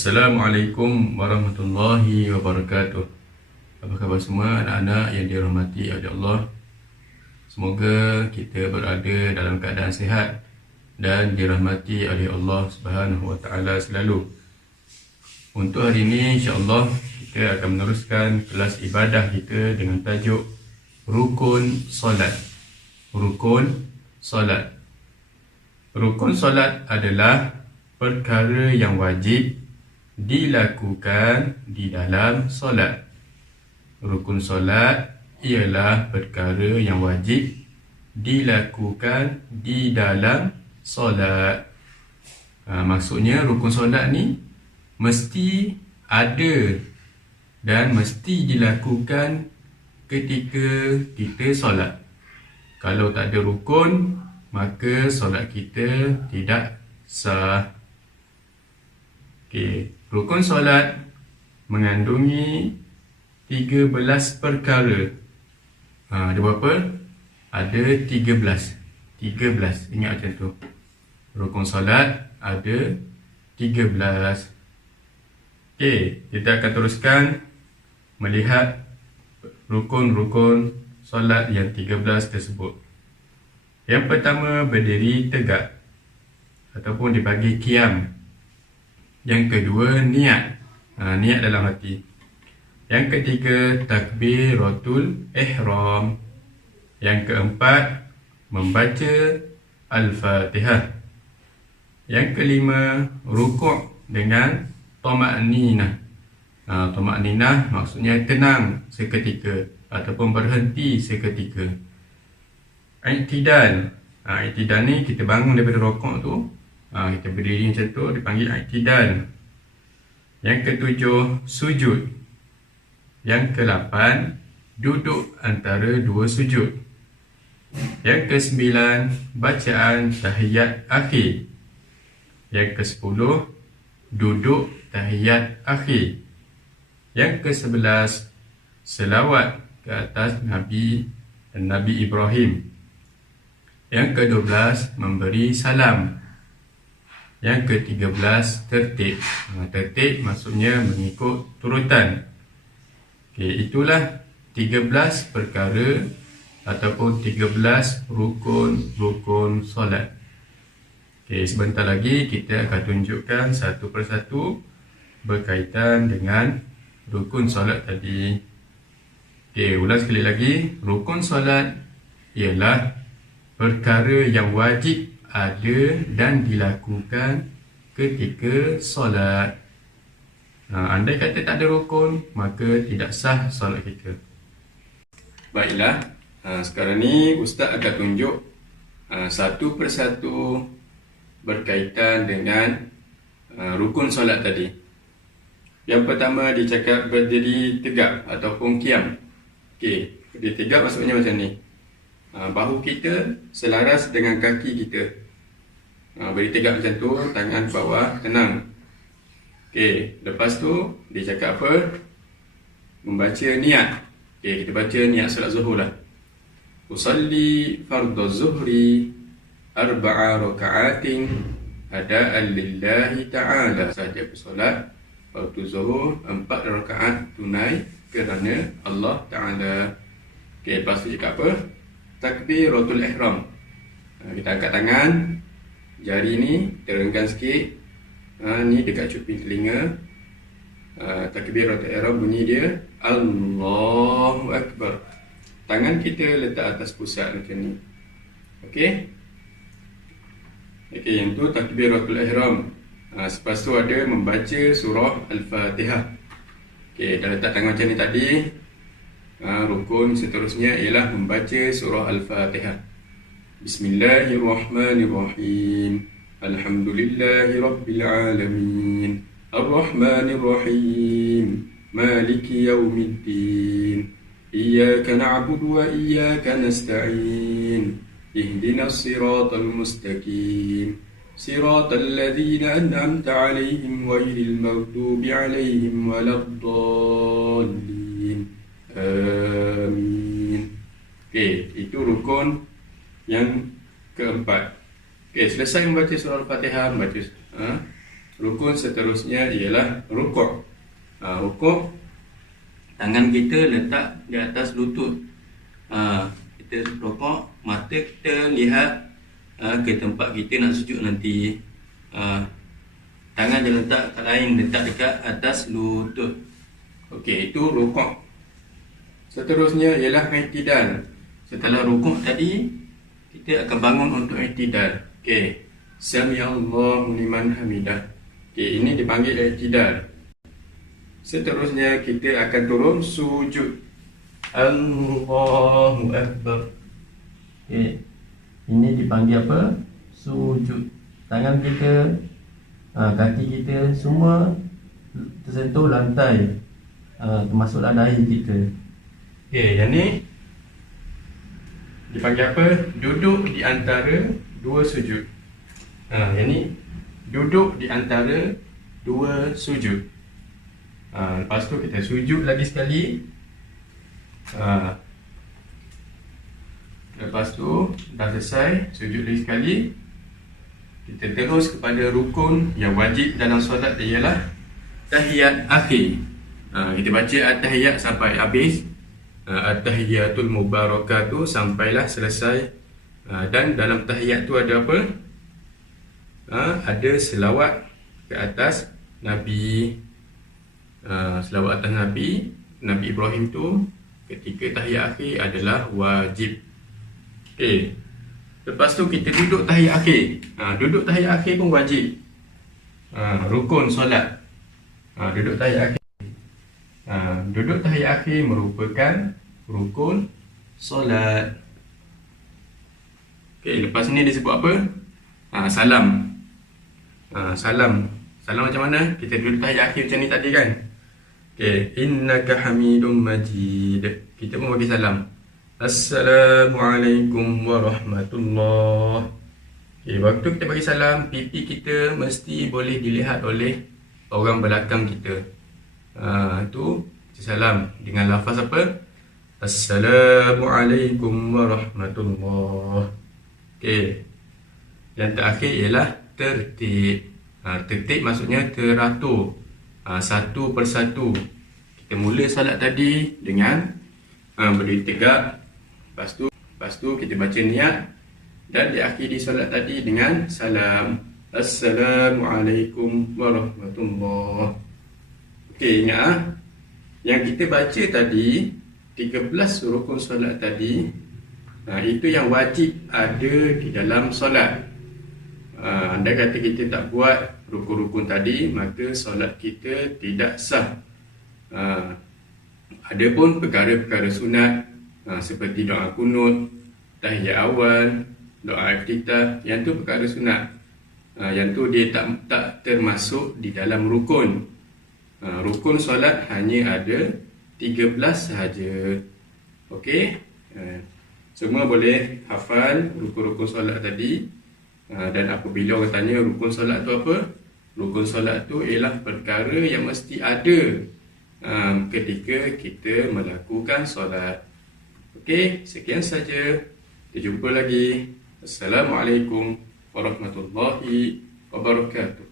Assalamualaikum warahmatullahi wabarakatuh. Apa khabar semua anak-anak yang dirahmati oleh Allah? Semoga kita berada dalam keadaan sihat dan dirahmati oleh Allah Subhanahu wa taala selalu. Untuk hari ini insya-Allah kita akan meneruskan kelas ibadah kita dengan tajuk Rukun Solat. Rukun Solat. Rukun solat adalah perkara yang wajib dilakukan di dalam solat. Rukun solat ialah perkara yang wajib dilakukan di dalam solat. Maksudnya rukun solat ni mesti ada dan mesti dilakukan ketika kita solat. Kalau tak ada rukun, maka solat kita tidak sah. Okey, rukun solat mengandungi 13 perkara. Ada berapa? Ada 13. Ingat macam tu. Rukun solat ada 13. Okey, kita akan teruskan melihat rukun-rukun solat yang 13 tersebut. Yang pertama, berdiri tegak ataupun dipanggil qiyam. Yang kedua, niat. Niat dalam hati. Yang ketiga, takbiratul ihram. Yang keempat, membaca Al-Fatihah. Yang kelima, rukuk dengan tama'ninah. Tama'ninah maksudnya tenang seketika ataupun berhenti seketika. I'tidal. I'tidal ni kita bangun daripada rukuk tu, kita berdiri macam tu, dipanggil i'tidal. Yang ketujuh, sujud. Yang ke-8, duduk antara dua sujud. Yang ke-9, bacaan tahiyat akhir. Yang ke-10, duduk tahiyat akhir. Yang ke-11, selawat ke atas Nabi dan Nabi Ibrahim. Yang ke-12, memberi salam. Yang ke-13, tertib. Tertib maksudnya mengikut turutan. Okey, itulah 13 perkara ataupun 13 rukun solat. Okey, sebentar lagi kita akan tunjukkan satu persatu berkaitan dengan rukun solat tadi. Okey, ulang sekali lagi. Rukun solat ialah perkara yang wajib ada dan dilakukan ketika solat. Andai kata tak ada rukun, maka tidak sah solat kita. Baiklah, sekarang ni Ustaz akan tunjuk satu persatu berkaitan dengan rukun solat tadi. Yang pertama dicakap berdiri tegak ataupun qiyam. Okey, berdiri tegak maksudnya macam ni. Bahu kita selaras dengan kaki kita. Berdiri tegak macam tu, tangan bawah, tenang. Okey, lepas tu dia cakap apa? Membaca niat. Okey, kita baca niat solat zuhur lah. Usalli fardhu zuhri arba'a raka'atin ada'an lillahi ta'ala. Saya bersolat fardu zuhur 4 rakaat tunai kerana Allah Ta'ala. Okey, lepas tu cakap apa? Takbiratul ihram. Kita angkat tangan, jari ni terenggang sikit. Ni dekat cuping telinga. Takbiratul ihram bunyi dia Allahu Akbar. Tangan kita letak atas pusat macam ni. Okey. Okey, yang tu takbiratul ihram. Lepas tu ada membaca surah Al-Fatihah. Okey, dah letak tangan macam ni tadi. Rukun seterusnya ialah membaca surah Al-Fatihah. Bismillahirrahmanirrahim. Alhamdulillahi Rabbil Alamin. Ar-Rahmanir-Rahim. Maliki Yawmiddin. Iyyaka na'budu wa iyyaka nasta'in. Ihdinas siratal mustaqim. Siratal ladzina an'amta 'alaihim ghairil maghdubi 'alaihim waladdallin. Amin. Okey, itu rukun yang keempat. Okey, selesai membaca surah Al-Fatihah, membaca Rukun seterusnya ialah rukuk. Rukuk, tangan kita letak di atas lutut. Kita rukuk, mata kita lihat ke tempat kita nak sujud nanti. Tangan dia letak kat lain, letak dekat atas lutut. Okey, itu rukuk. Seterusnya ialah i'tidal. Setelah rukuk tadi, kita akan bangun untuk i'tidal. Okey, sami'allahu liman hamidah. Okey, ini dipanggil i'tidal. Seterusnya kita akan turun sujud. Allahu Akbar. Okey, ini dipanggil apa? Sujud. Tangan kita, kaki kita semua tersentuh lantai, termasuklah dahi kita. Okey, yang ni dipanggil apa? Duduk di antara dua sujud. Yang ni duduk di antara dua sujud. Lepas tu kita sujud lagi sekali. Lepas tu dah selesai sujud lagi sekali, kita terus kepada rukun yang wajib dalam solat, ialah tahiyat akhir. Kita baca at-tahiyat sampai habis. At-tahiyatul mubarakatuh sampailah selesai. Dan dalam tahiyat tu ada apa? Ada selawat ke atas Nabi. Selawat atas Nabi Ibrahim tu ketika tahiyat akhir adalah wajib. Okey. Lepas tu kita duduk tahiyat akhir. Duduk tahiyat akhir pun wajib. Rukun solat. Duduk tahiyat akhir. Duduk tahiyat akhir merupakan rukun solat. Okey, lepas ni dia sebut apa? Salam. Salam macam mana? Kita duduk tahiyat akhir macam ni tadi kan? Okey, innaka hamidum majid. Kita pun bagi salam. Assalamualaikum warahmatullahi. Okey, waktu kita bagi salam, pipi kita mesti boleh dilihat oleh orang belakang kita. Itu salam dengan lafaz apa? Assalamualaikum warahmatullahi. Okey. Yang terakhir ialah tertib. Tertib maksudnya teratur. Satu persatu. Kita mula salat tadi dengan berdiri tegak. Lepas tu kita baca niat dan diakhiri solat tadi dengan salam. Assalamualaikum warahmatullahi. Okey, ingat yang kita baca tadi 13 rukun solat tadi, itu yang wajib ada di dalam solat. Andai kata kita tak buat rukun-rukun tadi, maka solat kita tidak sah. Ada pun perkara-perkara sunat, seperti doa kunut, tahiyat awal, doa iftitah, yang tu perkara sunat. Yang tu dia tak termasuk di dalam rukun. Rukun solat hanya ada 13 sahaja. Okey, semua boleh hafal rukun-rukun solat tadi. Dan apabila orang tanya rukun solat tu apa, rukun solat tu ialah perkara yang mesti ada ketika kita melakukan solat. Okey, sekian saja. Kita jumpa lagi. Assalamualaikum warahmatullahi wabarakatuh.